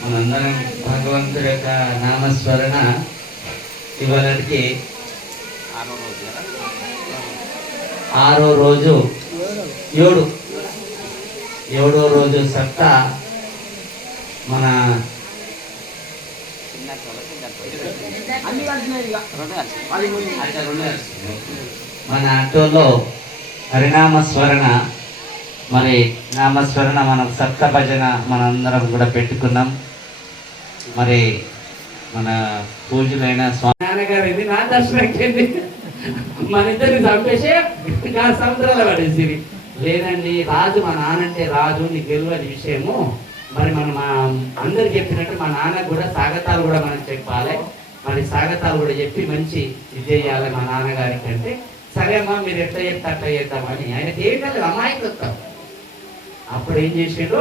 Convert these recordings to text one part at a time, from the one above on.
మనందరం భగవంతుడి యొక్క నామస్మరణ ఇవాళకి ఆరో రోజు ఏడు. ఏడో రోజు సత్తా మన మన ఆటోలో హరినామస్మరణ. మరి నామస్మరణ మనం సప్త భజన మనందరం కూడా పెట్టుకున్నాం. మరి మన పూజలైన స్వామి నాన్నగారు ఇది నా దర్శనకి మన ఇద్దరిని చంపేసి నా సముద్రాలు పడేసి లేదండి రాజు మా నాన్నంటే రాజు నీకు తెలియని విషయము. మరి మనం మా అందరు చెప్పినట్టు మా నాన్నకు కూడా స్వాగతాలు కూడా మనం చెప్పాలి. మరి స్వాగతాలు కూడా చెప్పి మంచి ఇది చేయాలి మా నాన్నగారికి అంటే సరే అమ్మా మీరు ఎట్లా చెప్తే అట్లా చేద్దామని. ఆయన ఏంటంటే అమాయకత్వం అప్పుడు ఏం చేసాడు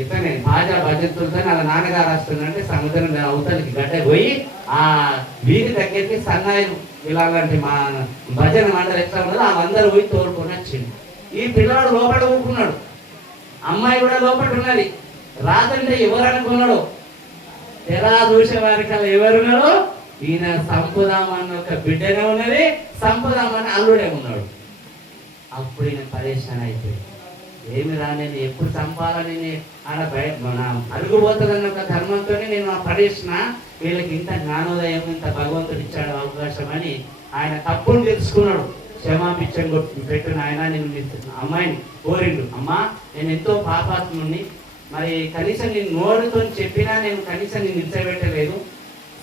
ఇతనే భాజా భజంతులతో వాళ్ళ నాన్నగారు వస్తుందంటే సముద్రం అవతలికి గడ్డ పోయి ఆ వీధి దగ్గరికి సన్నాయి ఇలాంటి మా భజన మండలి ఎట్లా ఉన్నదో వాళ్ళందరూ పోయి తోడుకొని వచ్చింది ఈ పిల్లవాడు లోపల ఊరుకున్నాడు అమ్మాయి కూడా లోపల ఉన్నది. రాదంటే ఎవరు అనుకున్నాడు తెరా చూసే వారికల్లా ఎవరున్నాడు ఈయన సంపుదామన్న ఒక బిడ్డనే ఉన్నది. సంపుదామన్న అల్లుడే ఉన్నాడు. అప్పుడు ఈయన పరేషాన్ అయిపోయింది ఏమి రా నేను ఎప్పుడు చంపాలని ఆడ బయ మన అడుగుపోతుందన్న ఒక ధర్మంతోనే నేను ఆ పడేసిన. వీళ్ళకి ఇంత జ్ఞానోదయం ఇంత భగవంతుడు ఇచ్చాడు అవకాశం అని ఆయన తప్పును తెలుసుకున్నాడు. క్షమాపిచ్చం కొట్టు పెట్టిన ఆయన నేను నీ అమ్మాయిని కోరిండు. అమ్మా నేను ఎంతో పాపాత్ముని మరి కనీసం నేను నోరుతో చెప్పినా నేను కనీసం నేను నిలిచబెట్టలేదు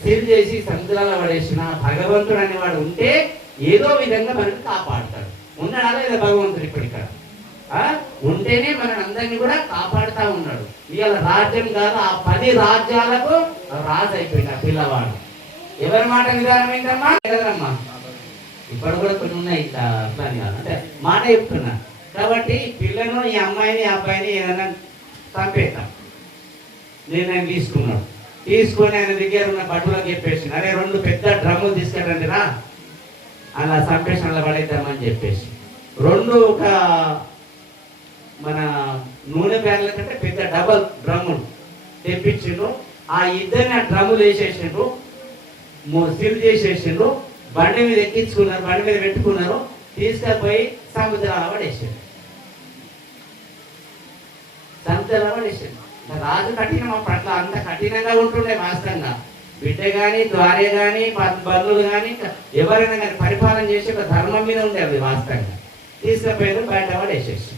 సీల్ చేసి సముద్రాల పడేసిన భగవంతుడు అనేవాడు ఉంటే ఏదో విధంగా మనకు కాపాడుతాడు. ఉన్నాడా లేదా భగవంతుడు ఇప్పటికాడ ఆ? ఉంటేనే మన అందరినీ కూడా కాపాడుతూ ఉన్నాడు. ఇవాళ రాజ్యం కాదు ఆ పది రాజ్యాలకు రాజు అయిపోయింది ఆ పిల్లవాడు. ఎవరి మాట విధానం ఏంటమ్మా? కదమ్మా ఇప్పుడు కూడా కొన్ని ఉన్నాయి ఇట్లా అట్లా కాదు. అంటే మాట చెప్తున్నా. కాబట్టి ఈ పిల్లను ఈ అమ్మాయిని అబ్బాయిని ఏదైనా చంపేస్తాం. నిర్ణయం తీసుకున్నాడు. తీసుకొని ఆయన దగ్గర ఉన్న బట్టలకు చెప్పేసి అరే రెండు పెద్ద డ్రమ్ములు తీసుకెళ్ళండి రా అలా సంపేషణలో అలా పడేద్దామని చెప్పేసి. రెండు ఒక మన నూనె ప్యాన్ల కంటే పెద్ద డబల్ డ్రమ్ములు తెప్పించిండ్రు. ఆ ఇద్దరిని ఆ డ్రమ్ములు వేసేసిండ్రు. సిల్ చేసేసిండ్రు. బండి మీద ఎక్కించుకున్నారు బండి మీద పెట్టుకున్నారు. తీసుకుపోయి సముద్రాల పడేసాడు సముద్రాల పడేసాడు రాజు కఠినం అప్పుడు అంత కఠినంగా ఉంటుండే వాస్తవంగా. బిడ్డ కానీ ద్వారే కానీ బంధువులు కానీ ఎవరైనా కానీ పరిపాలన చేసే ఒక ధర్మం మీద ఉండేది వాస్తవంగా. తీసుకపోయారు బయట పడేసేసి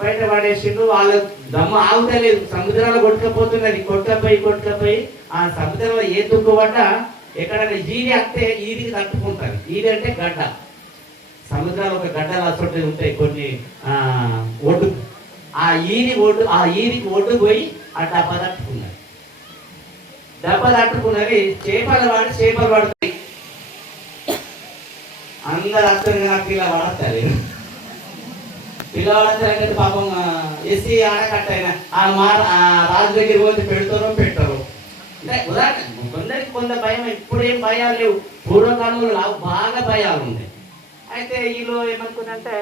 బయట పడేసిండు వాళ్ళ దమ్ము ఆగుతలేదు. సముద్రాలు కొట్టుకపోతున్నది. కొట్టపోయి కొట్టుకపోయి ఆ సముద్రంలో ఏ తుక్కుబడ్డ ఎక్కడైనా ఈది అత్తే ఈదికి తట్టుకుంటారు ఈది అంటే గడ్డ. సముద్రాలు ఒక గడ్డలు అసలు ఉంటాయి కొన్ని ఆ ఒడ్డు. ఆ ఈది ఒడ్డు ఆ ఈదికి ఒడ్డు పోయి ఆ డబ్బ తట్టుకున్నారు దెబ్బ తట్టుకున్నది చేపలు వాడి చేపలు పడుతుంది. అందరు అత్తరు నాకు ఇలా వాడతారు పిల్లవాళ్ళందరూ పాపం ఎస్సీ ఆడకట్టయిన ఆ మాట ఆ రాజు దగ్గర పోతే పెడతారో పెట్టరు. అంటే ఉదాహరణ కొందరికి కొంత భయం ఇప్పుడు ఏం భయాలు లేవు. పూర్వకాలంలో బాగా భయాలు ఉన్నాయి అయితే వీళ్ళు ఏమనుకుందంటే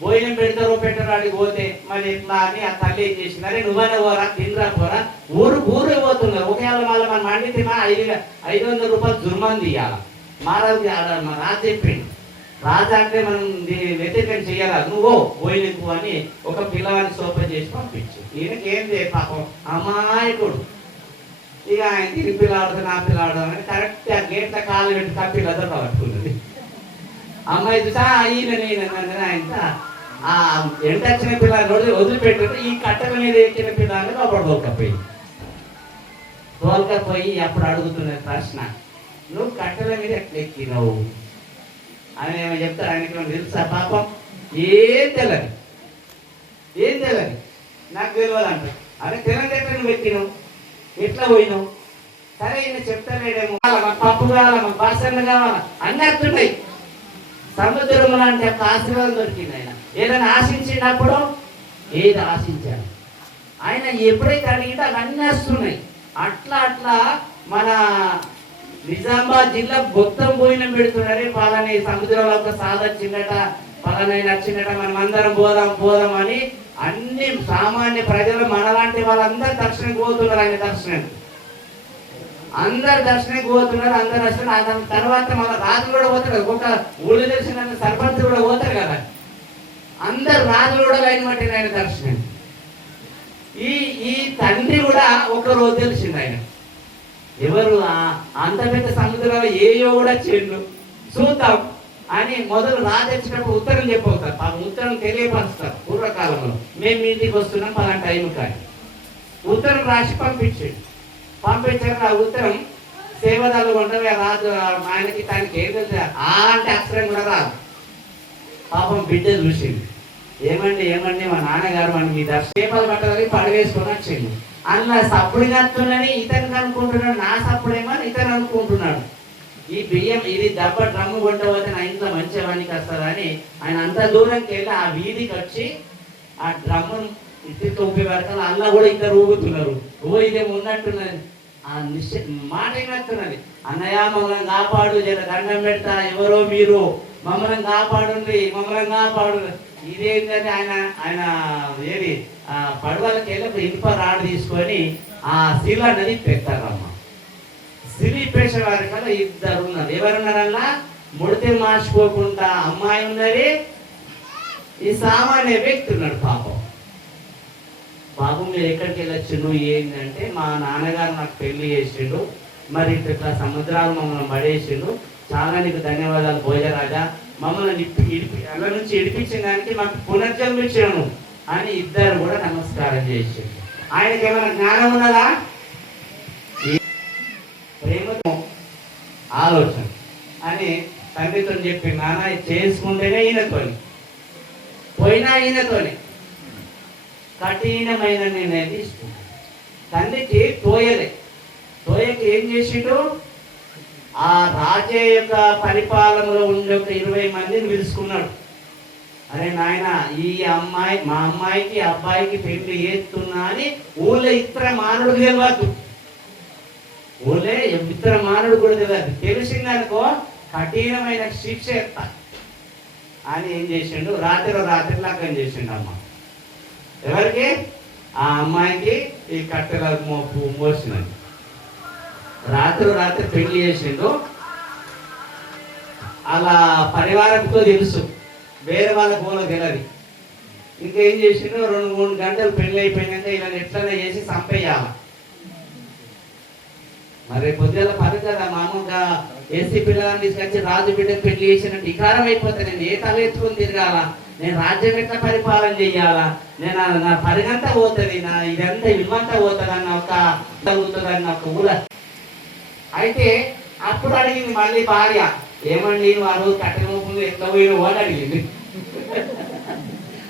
భోజనం పెడతారో పెట్టరు అడిగి పోతే మరి ఎట్లా అని ఆ తల్లి ఏం చేసింది? అరే నువ్వనే పోరా తినరా పోరా. ఊరు ఊరే పోతున్నారు. ఒకవేళ మళ్ళీ మన మండితే మా ఐదు ఐదు వందల రూపాయలు జుర్మాన్ తీయాల. మారాజు మా రాజు చెప్పిండు. రాజా అంటే మనం దీన్ని వ్యతిరేకం చేయాలా? నువ్వు పోయినకు అని ఒక పిల్లవాడిని సోపం చేసి పంపించు. ఈయనకేం చేయ పాపం. అమాయకుడు. ఇక ఆయన తిరిగి పిల్లాడు నా పిల్లాడు అని కరెక్ట్ ఆ గేట్ల కాలు పెట్టి కప్పిలతో పట్టుకున్నది అమ్మాయి చూసా ఈయన నేను ఆయన ఆ ఎంట వచ్చిన పిల్లలు వదిలి వదిలిపెట్టుకుంటే ఈ కట్టెల మీద ఎక్కిన పిల్లల్ని లోపల తోలుకపోయి. తోలుకపోయి అప్పుడు అడుగుతున్న ప్రశ్న నువ్వు కట్టెల మీద ఎట్లా ఎక్కినావు? అని ఏమో చెప్తారు? ఆయనకి ఏమో తెలుసా పాపం? ఏం తెలియదు ఏం తెలియదు నాకు తెలియదు అరే తెలంగాణ ఎట్లా నువ్వు ఎక్కినావు ఎట్లా పోయినావు? సరే ఈయన చెప్తానేడేమో మాకు పప్పు కావాలా మాకు బాసన్లు కావాలా? అన్నీ వస్తున్నాయి సముద్రం లాంటి ఒక ఆశీర్వాదం దొరికింది ఆయన. ఏదైనా ఆశించినప్పుడు ఏది ఆశించాడు? ఆయన ఎప్పుడైతే అడిగితే అవన్నీ వస్తున్నాయి. అట్లా అట్లా మన నిజామాబాద్ జిల్లా మొత్తం భోజనం పెడుతున్నారే. పలాని సముద్రంలో ఒక సాధొచ్చిందట పలానా నచ్చిందట మనం అందరం పోదాం పోదాం అని అన్ని సామాన్య ప్రజలు మనలాంటి వాళ్ళందరూ దర్శనం పోతున్నారు ఆయన దర్శనం. అందరు దర్శనం పోతున్నారు అందరు దర్శనం. దాని తర్వాత మన రాజు కూడా పోతారు కదా. ఒక ఊళ్ళో తెలిసిన సర్పంచ్ కూడా పోతారు కదా. అందరు రాజులు కూడా లైన్ పట్టిన ఆయన దర్శనం. ఈ ఈ తండ్రి కూడా ఒక రోజు తెలిసింది ఆయన. ఎవరు అంత పెద్ద సముద్రంలో ఏయో కూడా చెండు. చూద్దాం. అని మొదలు రాజు ఉత్తరం చెప్పవుతారు. ఆ ఉత్తరం తెలియపరుస్తారు పూర్వకాలంలో. మేము మీ ఇంటికి వస్తున్నాం పలా టైం కానీ ఉత్తరం రాసి పంపించాడు. పంపించాక ఆ ఉత్తరం సేవదాలు ఉండవే రాదు రాజు ఆయనకి తనకి ఏం తెలుసు? ఆ అంటే అక్షరం కూడా రాదు. పాపం బిడ్డ చూసింది. ఏమండి ఏమండి మా నాన్నగారు మన మీ దర్శేపాలు పట్టదని పడవేసుకొని వచ్చింది. అన్న సప్పుడు ఇతను అనుకుంటున్నాడు నా సప్పుడేమో అని ఇతను అనుకుంటున్నాడు. ఈ బియ్యం ఇది దెబ్బ డ్రమ్ము కొట్టబోతే నా ఇంట్లో మంచి వానికి వస్తుందని ఆయన అంత దూరంకి వెళ్ళి ఆ వీధికి వచ్చి ఆ డ్రమ్ము ఇద్దరితో ఊపి పెడతాను అల్ల కూడా ఇద్దరు ఊగుతున్నారు. ఓ ఇదేమో ఉన్నట్టున్నది. ఆ నిశ్చ మాట ఏమవుతున్నది? అన్నయ్య మమ్మల్ని కాపాడు జర దండం పెడతా ఎవరో మీరు మమ్మల్ని కాపాడుండ్రి మమ్మల్ని కాపాడు ఇదేంటంటే ఆయన ఆయన ఏది ఆ పడవలకి వెళ్ళి ఇనుప రాడ్ తీసుకొని ఆ శిల నది పెట్టారమ్మ. సిరి పేష వారి కల్లా ఇద్దరు ఉన్నారు. ఎవరున్నారన్నా ముడితే మార్చుకోకుండా అమ్మాయి ఉన్నది ఈ సామాన్య వ్యక్తి ఉన్నాడు పాపం. బాబు మీరు ఎక్కడికి వెళ్ళొచ్చును? ఏంటంటే మా నాన్నగారు నాకు పెళ్ళి చేసిండు మరి ఇట్లా సముద్రాలు మమ్మల్ని పడేసిండు. చాలా నీకు ధన్యవాదాలు భోజరాజా మమ్మల్ని ఇప్పి ఇడిపి అలా నుంచి ఇడిపించిన దానికి మాకు పునర్జన్మించాను అని ఇద్దరు కూడా నమస్కారం చేసిండు ఆయనకి ఏమైనా జ్ఞానం ఉన్నదా? ప్రేమతో ఆలోచన అని తండ్రితో చెప్పి నాన్న చేసుకుంటేనే ఈయనతోని. పోయినా ఈయనతోని. కఠినమైన నిర్ణయం తీసుకుంటాడు తండ్రికి తోయలే. తోయకి ఏం చేసిండు? ఆ రాజే యొక్క పరిపాలనలో ఉండే ఒక ఇరవై మందిని పిలుచుకున్నాడు. అరే నాయన ఈ అమ్మాయి మా అమ్మాయికి అబ్బాయికి పెళ్ళి చేస్తున్నా అని ఊళ్ళో ఇతర మానవుడు తెలియదు ఊళ్ళే ఇతర మానవుడు కూడా తెలియదు తెలిసిందనుకో కఠినమైన శిక్ష ఎత్త అని ఏం చేసిండు? రాత్రి రాత్రి లగ్గం చేసిండు అమ్మ. ఎవరికి? ఆ అమ్మాయికి ఈ కట్టెల మోపు మోసినది. రాత్రి రాత్రి పెళ్ళి చేసిండు అలా పరివారంతో తెలుసు. వేరే వాళ్ళ గోల తెలియదు ఇంకేం చేసిండు రెండు మూడు గంటలు పెళ్ళి అయిపోయినాక ఇలా ఎట్లనే చేసి చంపేయాల. మరి పొద్దుల పని కదా మామూలుగా ఏసీ పిల్లలని తీసుకొచ్చి రాజు బిడ్డకు పెళ్ళి చేసినట్టు వికారం అయిపోతే నేను ఏ తల ఎత్తుకొని తిరగాల? నేను రాజ్యం ఎట్లా పరిపాలన చెయ్యాలా నేను నా పరిగంతా పోతుంది నా ఇదంతా ఇల్లంతా పోతుంది అన్న ఒక తగ్గుతుంది అన్న ఒక ఊర అయితే అప్పుడు అడిగింది మళ్ళీ భార్య ఏమండి వారు కట్టెల ముప్పులు ఎంత పోయిన అని అడిగింది.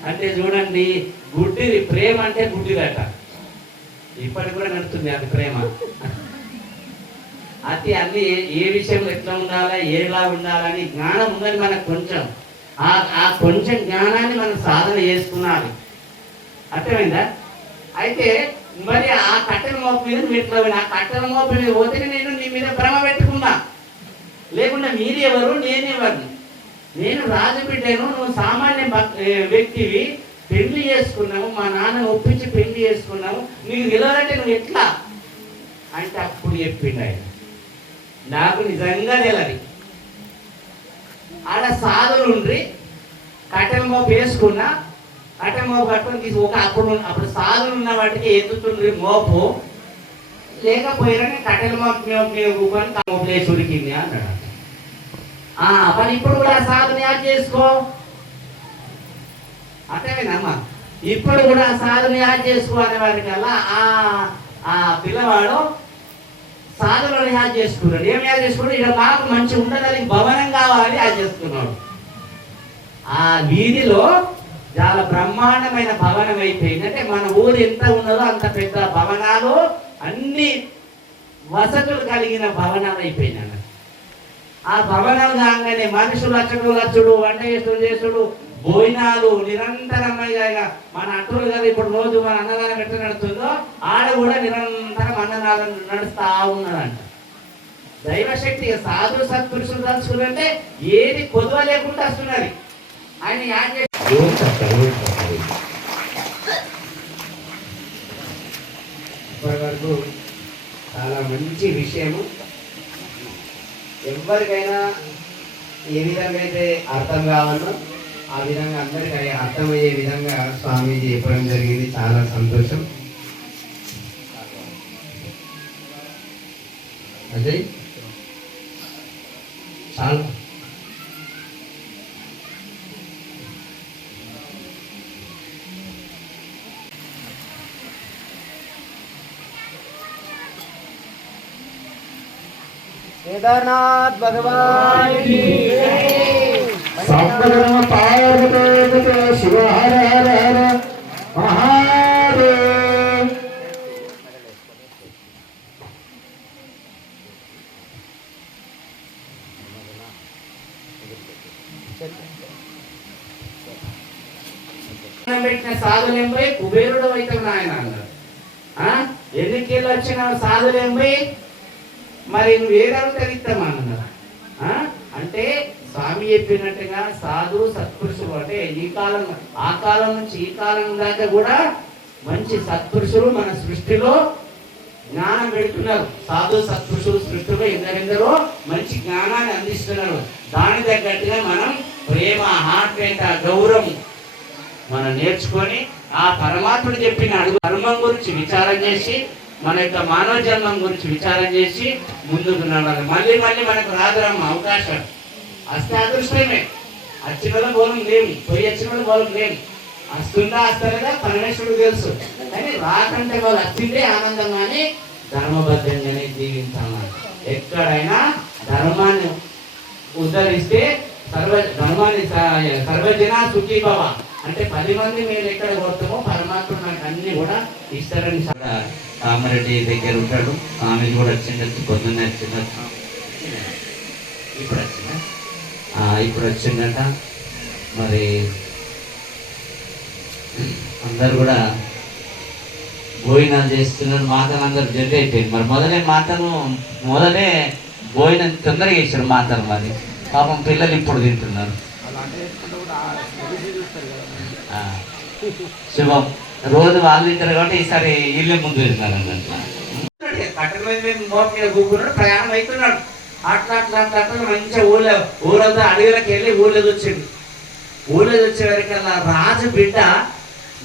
అంటే చూడండి గుడ్డిది ప్రేమ అంటే గుడ్డిదట. ఇప్పటికి కూడా నడుస్తుంది అది ప్రేమ. అతి అన్ని ఏ- విషయంలో ఎట్లా ఉండాలా ఏలా ఉండాలని జ్ఞానం ఉందని మనకు కొంచెం. ఆ ఆ కొంచెం జ్ఞానాన్ని మనం సాధన చేసుకున్నాలి అర్థమైందా? అయితే మరి ఆ కట్టెల మోపు మీద నువ్వు ఆ కట్టెల మోపు మీద పోతే నేను నీ మీద భ్రమ పెట్టుకున్నా. లేకుండా మీరెవరు నేనెవరు నేను నేను రాజబిడ్డను నువ్వు సామాన్య వ్యక్తివి. పెళ్ళి చేసుకున్నావు మా నాన్న ఒప్పించి పెళ్ళి చేసుకున్నావు. నీకు తెలియాలంటే నువ్వు ఎట్లా? అంటే అప్పుడు చెప్పిండు ఆయన. నాకు నిజంగా తెలియదు ఆడ సాధులు ఉండ్రి కట్టెల మోపు వేసుకున్నా అంటే మోపు పట్టుకొని తీసి ఒక అప్పుడు అప్పుడు సాధులు ఉన్న వాటికి ఎత్తుతుండ్రి మోపు. లేకపోయినా కట్టెల మోపు మీద మీద కూకొని మోపు లేచి అన్నాడు ఆ మరి ఇప్పుడు కూడా ఆ సాధన యాడ్ చేసుకో. అర్థమేనమ్మా ఇప్పుడు కూడా ఆ సాధన యాడ్ చేసుకో అనే వాటికల్లా ఆ ఆ పిల్లవాడు సాధనలు యాడ్ చేసుకున్నాడు ఏం యాడ్ చేసుకున్నాడు ఇక్కడ మాకు మంచి ఉండడానికి భవనం కావాలని యాడ్ చేసుకున్నాడు. ఆ వీధిలో చాలా బ్రహ్మాండమైన భవనం అయిపోయింది అంటే మన ఊరు ఎంత ఉన్నదో అంత పెద్ద భవనాలు అన్ని వసతులు కలిగిన భవనాలు అయిపోయినాయి ఆ భవనాలు కాగానే మనుషులు అచ్చడు లచ్చుడు వంట చేసుడు చేసుడు భోజనాలు నిరంతరమైన మన అంటులు కదా ఇప్పుడు రోజు మన అన్నదానం ఎట్లా నడుస్తుందో ఆడ కూడా నిరంతరం అన్నదానం నడుస్తా ఉన్నదంట. దైవశక్తి సాధు సత్పురుషులు తలుచుకుంటే ఏది కొదవ లేకుండా వస్తున్నది. ఆయన యాడ్ చేసి ఇప్పటి వరకు చాలా మంచి విషయము. ఎవరికైనా ఏ విధంగా అయితే అర్థం కావాలో ఆ విధంగా అందరికీ అర్థమయ్యే విధంగా స్వామీజీ చెప్పడం జరిగింది. చాలా సంతోషం. అజయ్ చాలా केदारनाथ भगवान की जय। सर्वधर्म शिव స్వామి చెప్పినట్టుగా సాధు సత్పురుషులు అంటే ఈ కాలం ఆ కాలం నుంచి ఈ కాలం దాకా కూడా మంచి సత్పురుషులు మన సృష్టిలో జ్ఞానం పెడుతున్నారు. సాధు సత్పురుషులు సృష్టిలో ఎందరెందరో మంచి జ్ఞానాన్ని అందిస్తున్నారు. దాని తగ్గట్టుగా మనం ప్రేమ హార్ట్ గౌరవం మనం నేర్చుకొని ఆ పరమాత్ముడు చెప్పిన అడుగు ధర్మం గురించి విచారం చేసి మన యొక్క మానవ జన్మం గురించి విచారం చేసి ముందుకు నడవాలి. మళ్ళీ మళ్ళీ మనకు రాదురమ్మ అవకాశం. వస్తే అదృష్టమే. వచ్చిన వాళ్ళ బోలం లేవు పోయి వచ్చిన వాళ్ళ బోలం లేవు వస్తుందా వస్తారదా పరమేశ్వరుడు తెలుసు. కానీ రాకంటే వాళ్ళు వచ్చిందే ఆనందంగానే ధర్మబద్ధంగానే జీవించాలి. ఎక్కడైనా ధర్మాన్ని ఉద్ధరిస్తే సర్వ ధర్మాన్ని సర్వజన సుఖీ భవ. అంటే పది మంది మేము ఎక్కడ కొడతామో పరమాత్మ నాకు అన్ని కూడా ఇస్తారని కామారెడ్డి దగ్గర ఉంటాడు. స్వామిజీ కూడా వచ్చిండొచ్చు పొద్దున్నే వచ్చిండొచ్చు ఇప్పుడు వచ్చిందా ఇప్పుడు వచ్చిందట. మరి అందరు కూడా భోజనాలు చేస్తున్నారు. మాటలు అందరు జల్లి అయిపోయింది మరి మొదలే మాటను మొదలే భోజనం తొందరగా చేశారు మాటలు మరి. పాపం పిల్లలు ఇప్పుడు తింటున్నారు. శుభం. రోజు వాళ్ళు తింటారు కాబట్టి ఈసారి ఇల్లు ముందు తింటున్నారు అన్నట్టు కట్టెల మీద మీద ప్రయాణం అవుతున్నాడు అట్లా అట్లా అట్లా అట్లా మంచిగా ఊళ్ళో ఊరంతా అడవిలోకి వెళ్ళి ఊళ్ళో వచ్చింది ఊళ్ళో వచ్చే వరకల్లా రాజు బిడ్డ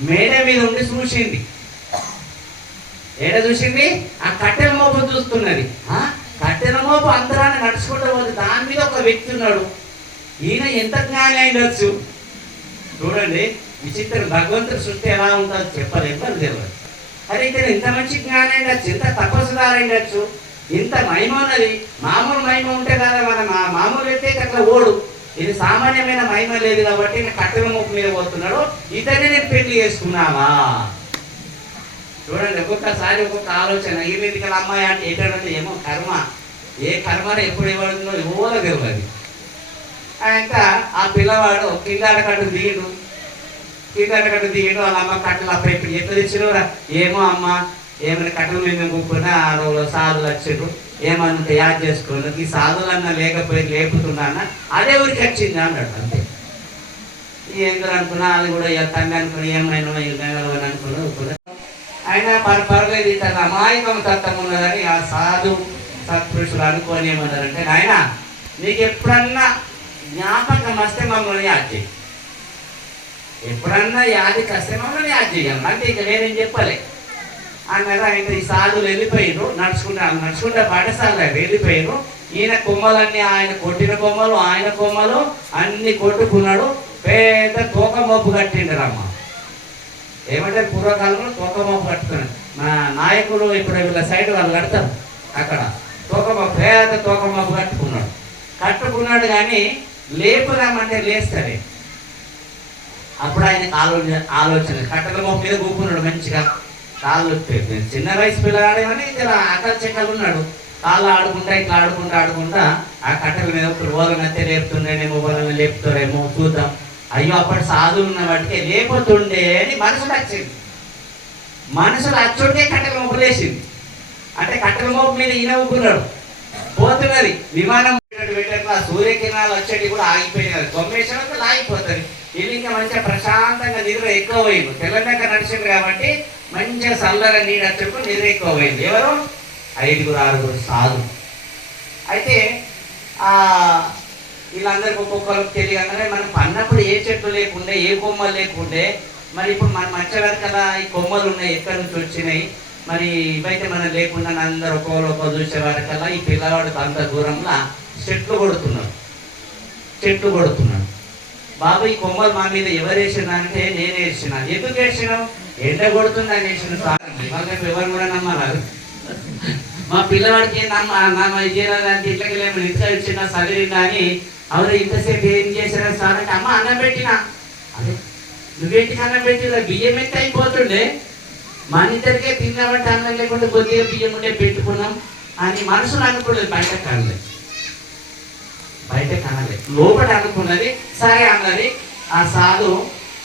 మేడ మీద ఉండి చూసింది ఏడ చూసింది ఆ కట్టెల మోపు చూస్తున్నది. ఆ? కట్టెల మోపు అంతరాన్ని నడుచుకుంటూ పోతే దాని మీద ఒక వ్యక్తి ఉన్నాడు. ఈయన ఎంత జ్ఞాని అయిండొచ్చు చూడండి విచిత్రం. భగవంతుడి సృష్టి ఎలా ఉంటుందో చెప్పలేదు తెలియదు అరే ఇతను ఇంత మంచి జ్ఞానం ఉండొచ్చు ఇంత తపస్సుదారు అయినచ్చు ఇంత మహిమ ఉన్నది. మామూలు మహిమ ఉంటే కదా మన మా- మామూలు అయితే అట్లా ఓడు. ఇది సామాన్యమైన మహిమ లేదు కాబట్టి నేను కట్టెల ముప్పు మీద పోతున్నాడు. ఇతనే నేను పెళ్ళి చేసుకున్నావా? చూడండి ఒక్కొక్కసారి ఒక్కొక్క ఆలోచన. ఈ మీదకి అమ్మాయి అంటే ఏంటంటే ఏమో కర్మ. ఏ కర్మ ఎప్పుడు ఇవ్వడుతుందో ఎవరో తెలియదు ఇంకా ఆ పిల్లవాడు కిందాడ కట్టు దిగిడు కిందాడ కట్టు దిగిడు వాళ్ళ అమ్మ కట్టలు అప్పుడు ఇప్పుడు ఎట్లా తెచ్చినవరా ఏమో అమ్మ ఏమైనా కట్టల మీద కూకున్నా ఆ రోజు సాధులు వచ్చారు ఏమన్నా యాద్ చేసుకోండి ఈ సాధులన్నా లేకపోయి లేపుతున్నానా? అదే ఊరికి వచ్చింది అన్నాడు అంతే. ఏందో అనుకున్నా? అది కూడా ఇక తండ్రి అనుకున్నా ఏమైనా అనుకున్నా అయినా పర్ పర్లేదు తన అమాయకం తత్వం ఉన్నదని ఆ సాధు సత్పురుషులు అనుకోని ఏమన్నారంటే నాయన నీకు ఎప్పుడన్నా జ్ఞాపకం వస్తే మమ్మల్ని యాద్ చేయి ఎప్పుడన్నా యాది వస్తే మమ్మల్ని యాద్ చేయాలి అంటే ఇక నేనేం చెప్పలే. అన్నారు ఆయన ఈ సాధులు వెళ్ళిపోయారు నడుచుకుంటే నడుచుకుంటే పాఠశాల వెళ్ళిపోయారు ఈయన కొమ్మలన్నీ ఆయన కొట్టిన కొమ్మలు ఆయన కొమ్మలు అన్ని కొట్టుకున్నాడు. పెద్ద తోక మబ్బు కట్టిండు రమ్మ. ఏమంటే పూర్వకాలంలో తోక మబ్బు కట్టుకున్నాడు. మా నాయకులు ఇప్పుడు వీళ్ళ సైడ్ వాళ్ళు కడతారు అక్కడ. తోక మబ్బు పేద తోక మబ్బు కట్టుకున్నాడు. కట్టుకున్నాడు కానీ లేపుదామంటే లేస్తాడే. అప్పుడు ఆయన ఆలోచన ఆలోచన. కట్టెల మొక్క మీద కూకున్నాడు మంచిగా. కాళ్ళు నేను చిన్న వయసు పిల్లగాడేమని ఇలా అకల చెక్కలు ఉన్నాడు. కాళ్ళు ఆడుకుంటా ఇట్లా ఆడుకుంటా ఆడుకుంటా ఆ కట్టెల మీద ఇప్పుడు ఓలనైతే లేపుతుండేనేమో ఓలని లేపుతారేమో చూద్దాం. అయ్యో అప్పటి సాధువులు ఉన్న వాటికి లేపుతుండే అని మనసులు వచ్చింది మనసులు అచ్చుడికే కట్టెల మొక్క లేచింది అంటే కట్టెల మోపు మీద ఈయన ఊపుకున్నాడు పోతున్నది. విమానం పెట్టినట్టు ఆ సూర్యకిరణాలు వచ్చేటి కూడా ఆగిపోయినారు కొమ్మేశ్వరం ఆగిపోతుంది వీళ్ళు ఇంకా మంచిగా ప్రశాంతంగా నిద్ర ఎక్కువ పోయింది. తెలంగాణ నడిచింది కాబట్టి మంచిగా చల్లగా నీడ చెట్టు నిద్రెక్కువైంది ఎవరు? ఐదుగురు ఆరుగురు సాధు అయితే వీళ్ళందరికి ఒక్కొక్కరికి తెలియగానే మనం పన్నప్పుడు ఏ చెట్లు లేకుండే ఏ కొమ్మలు లేకుండే మరి ఇప్పుడు మనం కదా ఈ కొమ్మలు ఉన్నాయి ఎక్కడి నుంచి వచ్చినాయి మరి ఇవైతే మనం లేకుండా అందరూ ఒక్కొక్కరు ఒక్కో చూసే వరకల్లా ఈ పిల్లవాడికి అంత దూరంలో చెట్లు కొడుతున్నారు. చెట్లు కొడుతున్నాడు బాబు ఈ కొమ్మలు మా మీద ఎవరు వేసినా అంటే నేను వేసిన. ఎందుకు వేసినావు ఎండ కొడుతుంది అని వేసిన సార్. మళ్ళీ ఎవరు కూడా నమ్మన్నారు మా పిల్లవాడికి నమ్మ నమ్మ ఇదేనంటే ఇట్లకి లేము ఇంట్లో ఇచ్చిన చదివిందా అని అవును ఇంతసేపు ఏం చేశారా సార్ అంటే అమ్మ అన్నం పెట్టిన. అదే నువ్వేంటి అన్నం పెట్టినా? బియ్యం ఎంత అయిపోతుండే? మన ఇద్దరికే తిన్నామంటే అన్నం లేకుండా కొద్దిగా బియ్యం ఉండే పెట్టుకున్నాం అని మనసులో అనుకోలేదు బయట కనలేదు బయట కనలేదు లోపల అనుకున్నది సరే అన్నది ఆ సాధు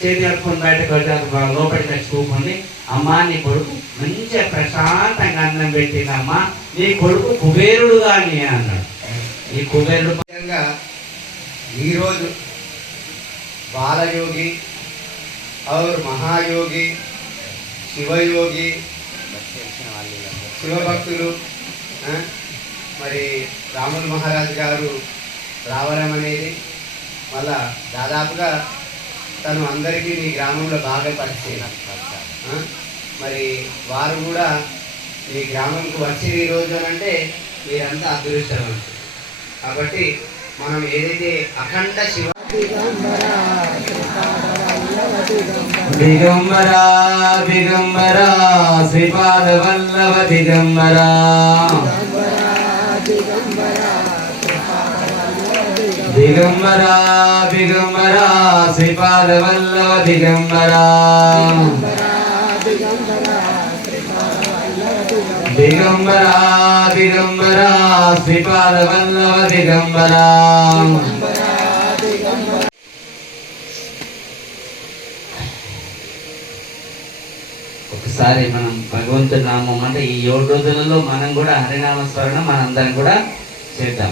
చేతి కట్టుకొని బయటకు వచ్చాక లోపలికి తెచ్చుకోకుండా అమ్మా నీ కొడుకు మంచిగా ప్రశాంతంగా అన్నం పెట్టిందమ్మా నీ కొడుకు కుబేరుడు కానీ అన్నాడు. ఈ కుబేరుడు ముఖ్యంగా ఈరోజు బాలయోగి ఔర్ మహాయోగి శివయోగి శివభక్తులు ఆ, మరి రాముల మహారాజు గారు రావడం అనేది మళ్ళా దాదాపుగా తను అందరికీ మీ గ్రామంలో బాగా పరిచయం. మరి వారు కూడా మీ గ్రామంకు వచ్చి ఈ రోజు అని అంటే మీరంతా అదృష్టవంతులు కాబట్టి మనం ఏదైతే అఖండ శివ దిగంబరా దిగంబరా శ్రీపాద వల్లవ దిగంబరా. దిగంబరా దిగంబరా శ్రీపాద వల్లవ దిగంబరా దిగంబరా దిగంబరా శ్రీపాద వల్లవ దిగంబరా ఒకసారి మనం భగవంతు నామం అంటే ఈ ఏడు రోజులలో మనం కూడా హరినామ స్మరణ మనందరం కూడా చేద్దాం.